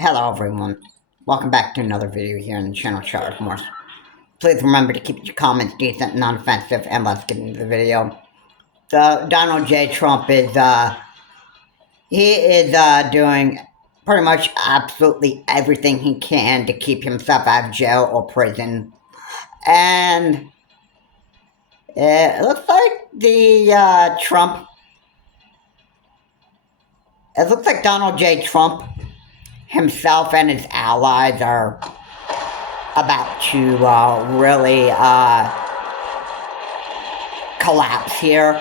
Hello everyone, welcome back to another video here on the channel Charles Morse. Please remember to keep your comments decent and non-offensive, and let's get into the video. So Donald J. Trump is, doing pretty much absolutely everything he can to keep himself out of jail or prison. And it looks like it looks like Donald J. Trump himself and his allies are about to really collapse here.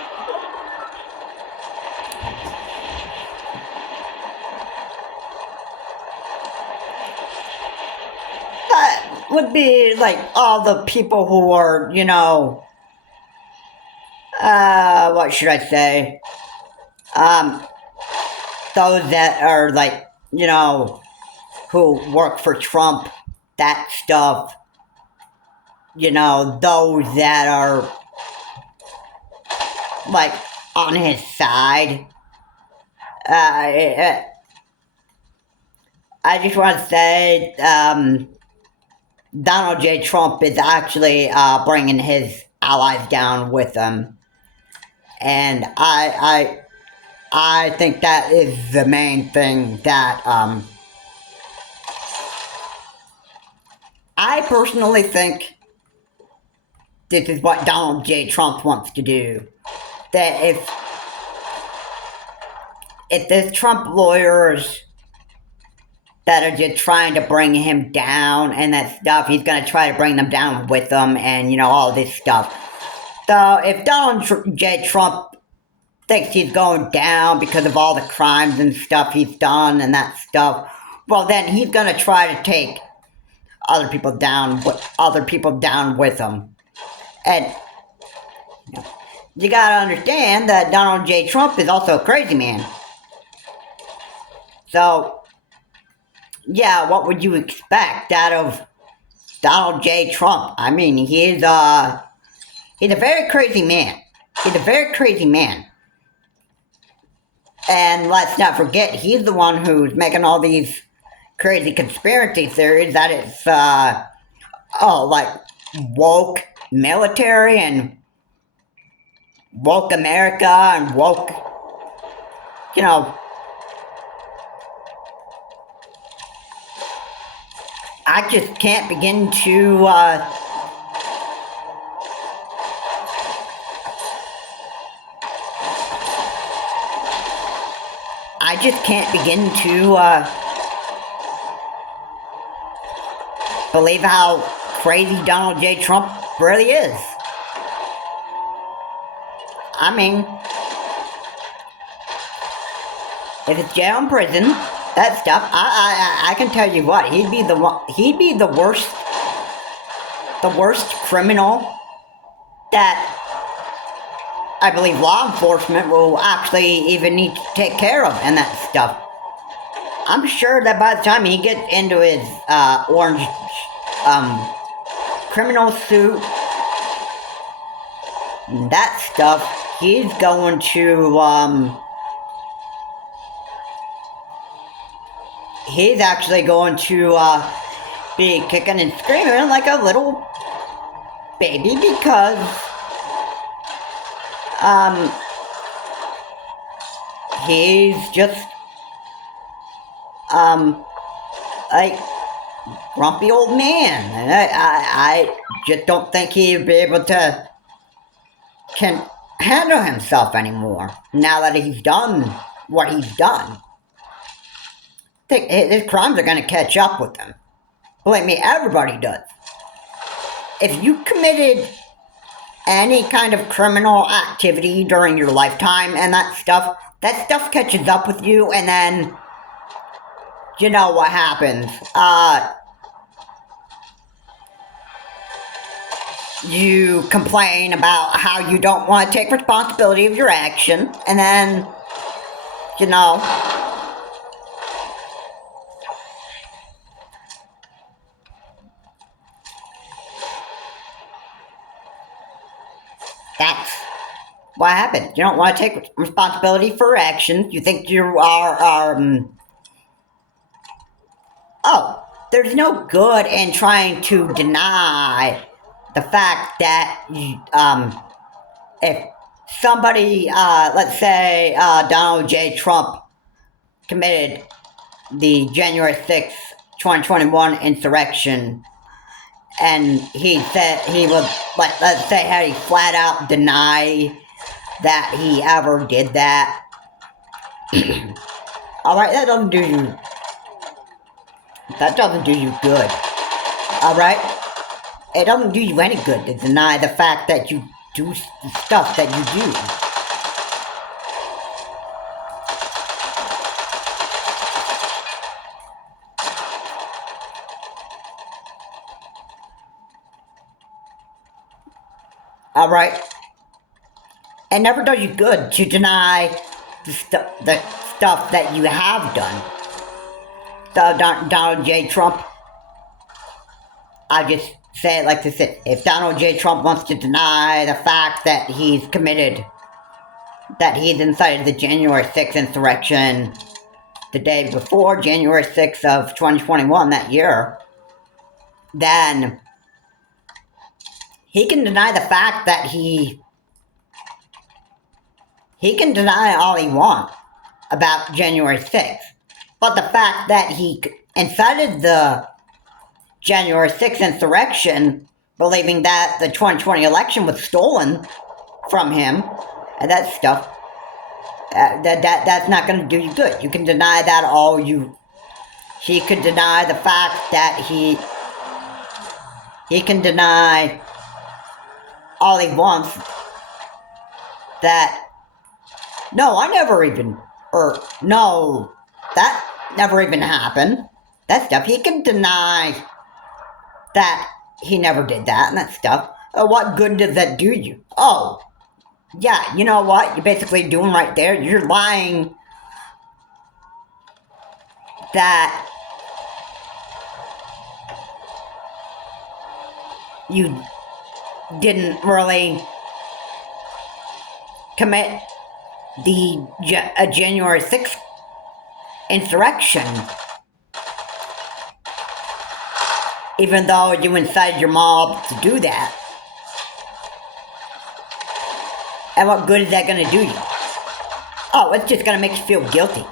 That would be like all the people who are, what should I say? Those that are like, who work for Trump, that stuff. Those that are like on his side. I just want to say, Donald J. Trump is actually bringing his allies down with him, and I think that is the main thing that I personally think this is what Donald J. Trump wants to do. That if there's Trump lawyers that are just trying to bring him down and that stuff, he's going to try to bring them down with him and, all this stuff. So if Donald J. Trump thinks he's going down because of all the crimes and stuff he's done and that stuff, well, then he's going to try to take other people down with him. And you got to understand that Donald J. Trump is also a crazy man. So yeah, what would you expect out of Donald J. Trump? I mean, he's a very crazy man. He's a very crazy man. And let's not forget, he's the one who's making all these crazy conspiracy theories that it's, like woke military and woke America and woke, I just can't begin to, believe how crazy Donald J. Trump really is. I mean, if it's jail and prison, that stuff, I can tell you what, he'd be the worst criminal that I believe law enforcement will actually even need to take care of and that stuff. I'm sure that by the time he gets into his orange criminal suit, that stuff, he's going to he's actually going to be kicking and screaming like a little baby because he's just like grumpy old man, and I just don't think he'd be able to can handle himself anymore now that he's done what he's done. I think his crimes are going to catch up with him. Believe me, everybody does. If you committed any kind of criminal activity during your lifetime and that stuff catches up with you, and then you know what happens. You complain about how you don't want to take responsibility of your action, and then, that's what happens. You don't want to take responsibility for actions. You think you are there's no good in trying to deny the fact that if somebody, let's say Donald J. Trump committed the January 6th, 2021 insurrection, and he said he would, like, let's say, had he flat out deny that he ever did that. Alright, that doesn't do you good. Alright? It doesn't do you any good to deny the fact that you do the stuff that you do. Alright? It never does you good to deny the stuff that you have done. So Donald J. Trump, I just say it like this: if Donald J. Trump wants to deny the fact that he's incited the January 6th insurrection the day before January 6th of 2021, that year, then he can deny the fact that he can deny all he wants about January 6th. But the fact that he incited the January 6th insurrection, believing that the 2020 election was stolen from him, and that stuff, that's not going to do you good. You can deny that all you... He could deny the fact that he can deny all he wants that... No, I never even... no, that never even happened. That stuff, he can deny that he never did that and that stuff. What good does that do you? Oh, yeah, you know what you're basically doing right there? You're lying that you didn't really commit the January 6th insurrection, even though you incited your mob to do that. And what good is that going to do you? Oh, it's just going to make you feel guilty.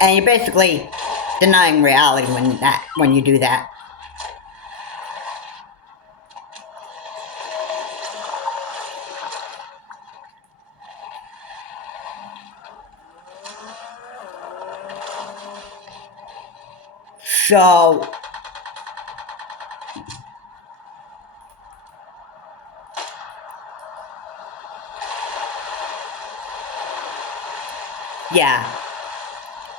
And you're basically denying reality when you do that. So, yeah,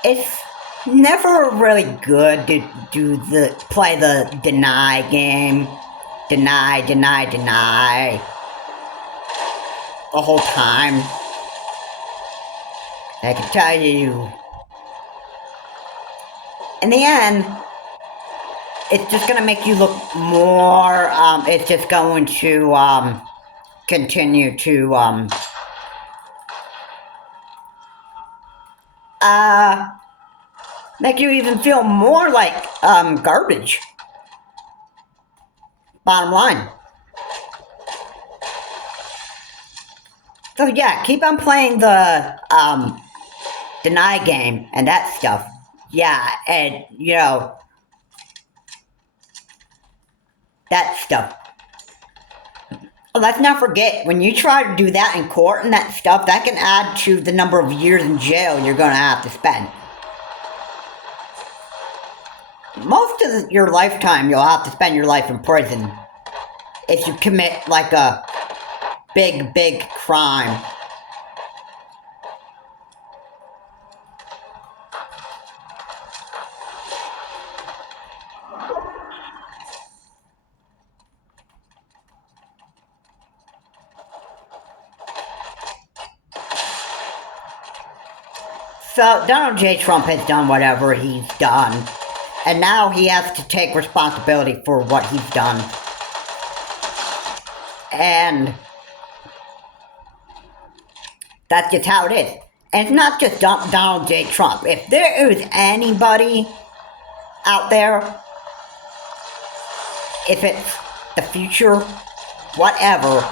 it's never really good to play the deny game, deny the whole time. I can tell you, in the end, it's just gonna make you look more, it's just going to, continue to, make you even feel more like, garbage. Bottom line. So yeah, keep on playing the, deny game and that stuff. Yeah, and, you know, that stuff. Let's not forget, when you try to do that in court and that stuff, that can add to the number of years in jail you're going to have to spend. Most of your lifetime, you'll have to spend your life in prison if you commit, like, a big crime. So, Donald J. Trump has done whatever he's done, and now he has to take responsibility for what he's done. And that's just how it is. And it's not just Donald J. Trump. If there is anybody out there, if it's the future, whatever,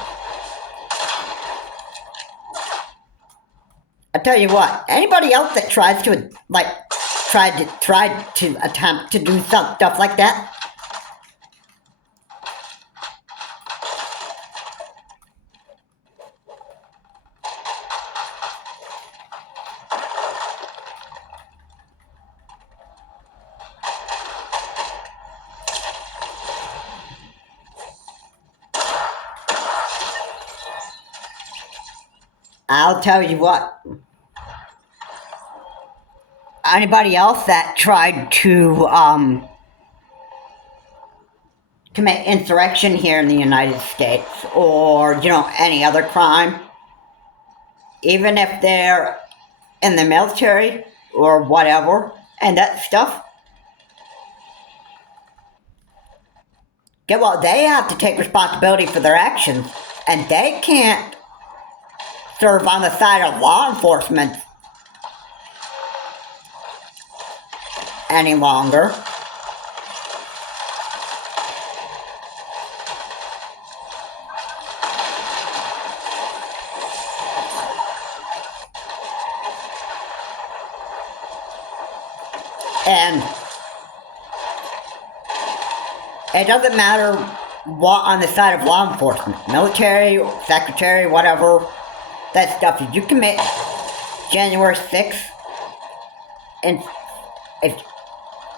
I tell you what, anybody else that tries to, like, tried to attempt to do some stuff like that, I'll tell you what, anybody else that tried to commit insurrection here in the United States, or any other crime, even if they're in the military or whatever, and that stuff, well, they have to take responsibility for their actions, and they can't serve on the side of law enforcement any longer. And it doesn't matter what on the side of law enforcement, military, secretary, whatever, that stuff. If you commit January 6th, and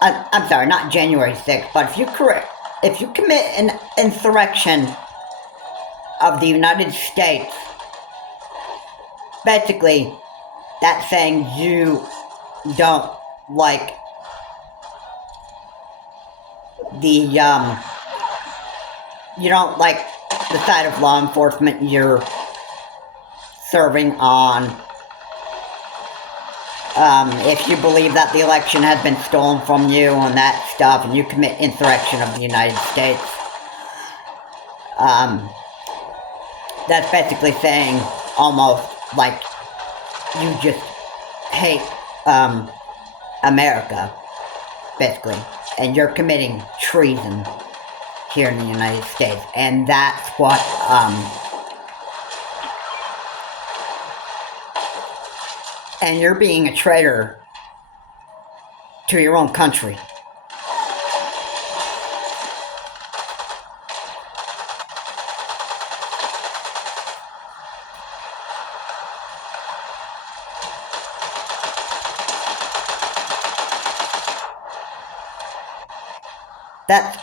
I'm sorry, not January 6th, but if you commit an insurrection of the United States, basically, that's saying you don't like the side of law enforcement you're serving on. If you believe that the election has been stolen from you and that stuff, and you commit insurrection of the United States, that's basically saying almost like you just hate America, basically, and you're committing treason here in the United States, and that's what and you're being a traitor to your own country. That's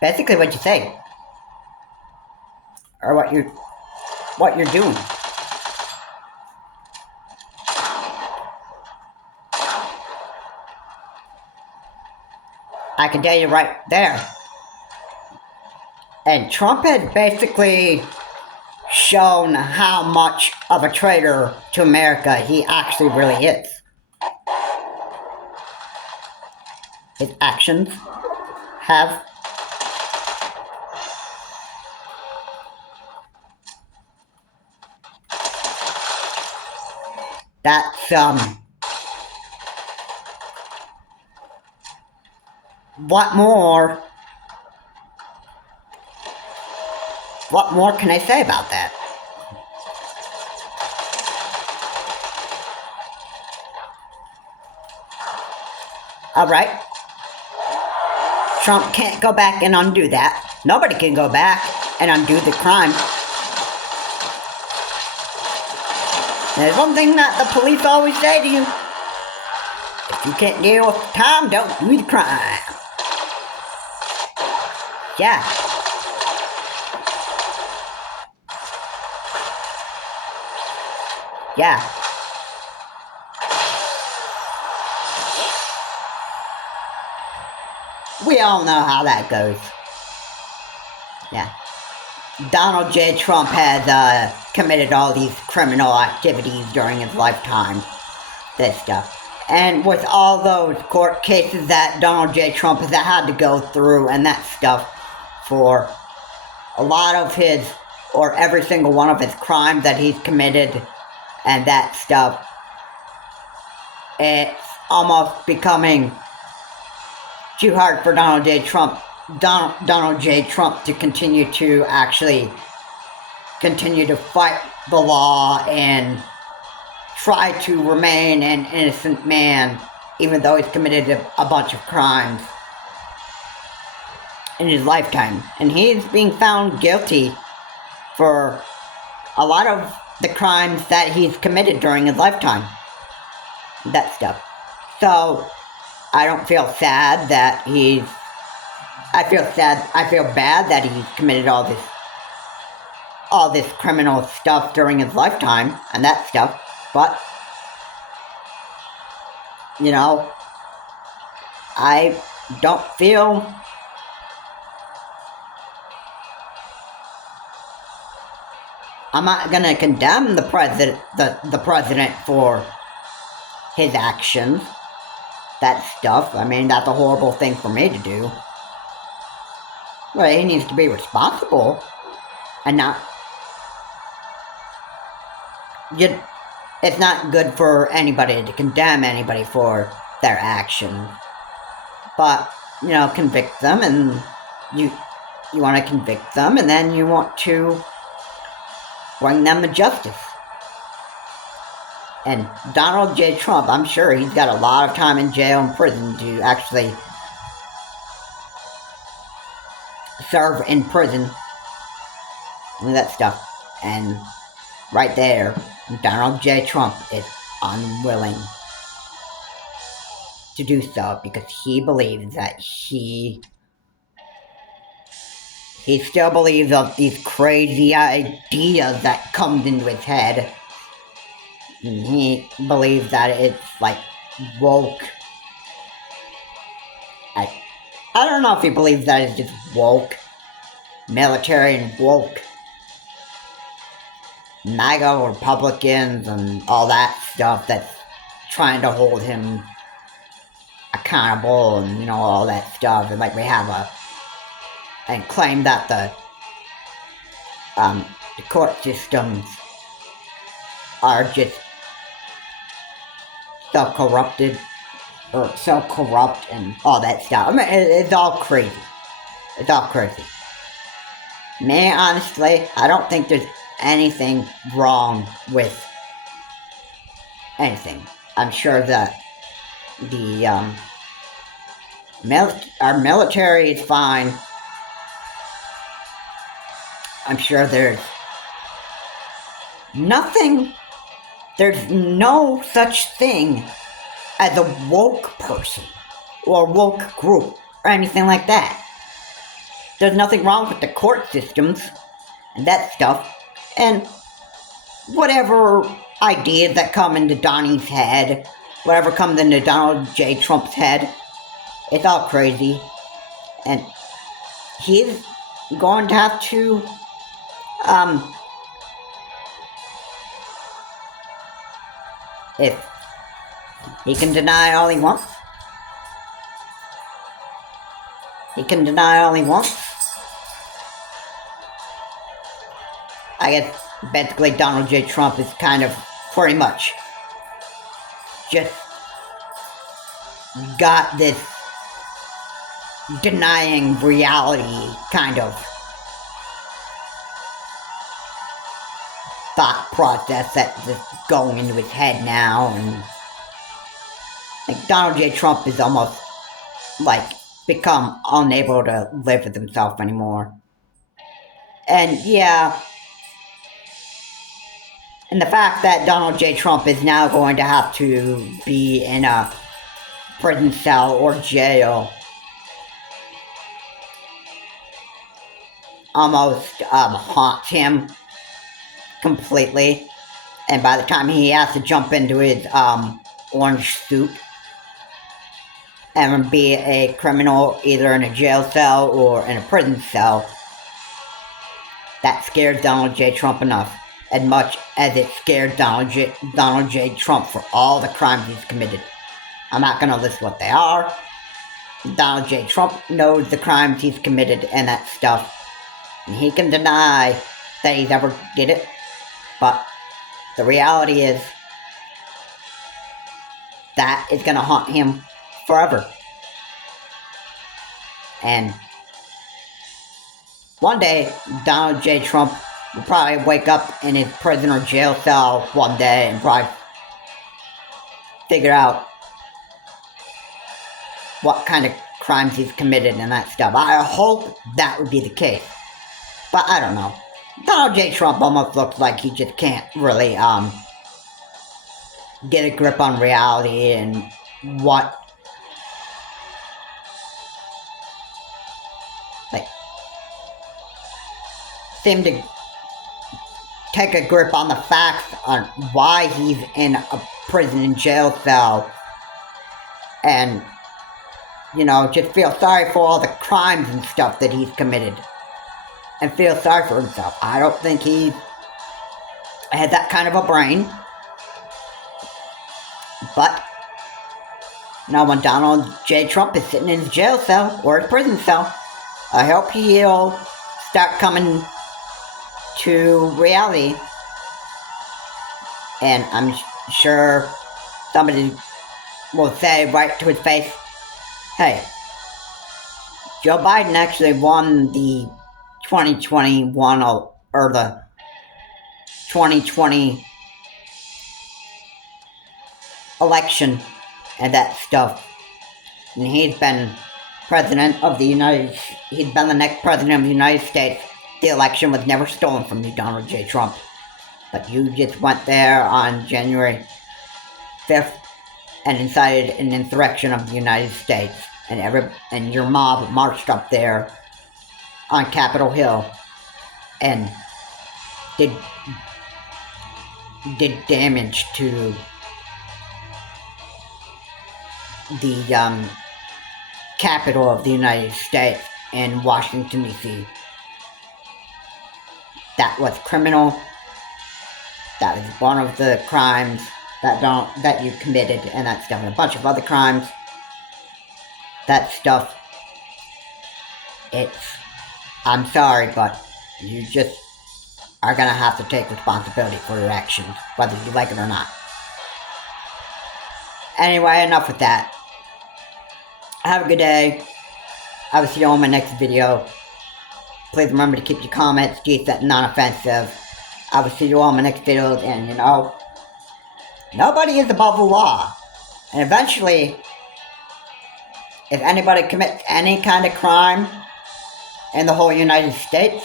basically what you say, or what you're doing. I can tell you right there. And Trump had basically shown how much of a traitor to America he actually really is. His actions have that's what more can I say about that? Alright. Trump can't go back and undo that. Nobody can go back and undo the crime. There's one thing that the police always say to you. If you can't deal with the time, don't do the crime. Yeah. Yeah. We all know how that goes. Yeah. Donald J. Trump has committed all these criminal activities during his lifetime. This stuff. And with all those court cases that Donald J. Trump has had to go through and that stuff for a lot of his, or every single one of his crimes that he's committed and that stuff, it's almost becoming too hard for Donald J. Trump to continue to actually continue to fight the law and try to remain an innocent man, even though he's committed a bunch of crimes in his lifetime. And he's being found guilty for a lot of the crimes that he's committed during his lifetime. That stuff. So, I don't feel sad that I feel bad that he's committed all this criminal stuff during his lifetime and that stuff, but, you know, I don't feel I'm not gonna condemn the president for his actions, that stuff. I mean, that's a horrible thing for me to do. Well, he needs to be responsible and not. It's not good for anybody to condemn anybody for their actions, but convict them, and you want to convict them, and then you want to bring them to justice. And Donald J. Trump, I'm sure he's got a lot of time in jail and prison to actually serve in prison and that stuff. And right there, Donald J. Trump is unwilling to do so because he believes that he still believes of these crazy ideas that come into his head. And he believes that it's like woke. I don't know if he believes that it's just woke, military and woke, MAGA Republicans and all that stuff that's trying to hold him accountable and all that stuff. And like we have and claim that the court systems are just so corrupted or so corrupt and all that stuff. I mean, it's all crazy. It's all crazy. Me, honestly, I don't think there's anything wrong with anything. I'm sure that our military is fine. I'm sure there's no such thing as a woke person or woke group or anything like that. There's nothing wrong with the court systems and that stuff, and whatever ideas that come into Donnie's head, whatever comes into Donald J. Trump's head, it's all crazy, and he's going to have to if he can deny all he wants, I guess basically Donald J. Trump is kind of pretty much just got this denying reality kind of thought process that's just going into his head now, and like Donald J. Trump is almost like become unable to live with himself anymore. And and the fact that Donald J. Trump is now going to have to be in a prison cell or jail almost haunts him completely. And by the time he has to jump into his orange suit and be a criminal either in a jail cell or in a prison cell, that scares Donald J. Trump enough, as much as it scared Donald J. Trump for all the crimes he's committed. I'm not going to list what they are. Donald J. Trump knows the crimes he's committed and that stuff, and he can deny that he's ever did it, but the reality is that is going to haunt him forever. And one day, Donald J. Trump will probably wake up in his prison or jail cell one day and probably figure out what kind of crimes he's committed and that stuff. I hope that would be the case. But I don't know. Donald J. Trump almost looks like he just can't really, get a grip on reality and what, like, seem to take a grip on the facts on why he's in a prison and jail cell, and, you know, just feel sorry for all the crimes and stuff that he's committed, and feel sorry for himself. I don't think he has that kind of a brain. But, you know, when Donald J. Trump is sitting in his jail cell or his prison cell, I hope he'll start coming to reality. And I'm sure somebody will say right to his face, hey, Joe Biden actually won the 2021 or the 2020 election and that stuff. And he's been president of the he's been the next president of the United States. The election was never stolen from you, Donald J. Trump. But you just went there on January 5th and incited an insurrection of the United States. And your mob marched up there on Capitol Hill and did damage to the capital of the United States in Washington, D.C. That was criminal. That was one of the crimes that you committed, and that stuff, and a bunch of other crimes. That stuff, I'm sorry, but you just are gonna have to take responsibility for your actions, whether you like it or not. Anyway, enough with that. Have a good day. I will see you on my next video. Please remember to keep your comments decent and non-offensive. I will see you all in my next videos, and you know, nobody is above the law. And eventually, if anybody commits any kind of crime in the whole United States,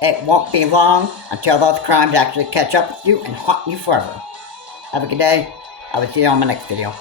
it won't be long until those crimes actually catch up with you and haunt you forever. Have a good day. I will see you on my next video.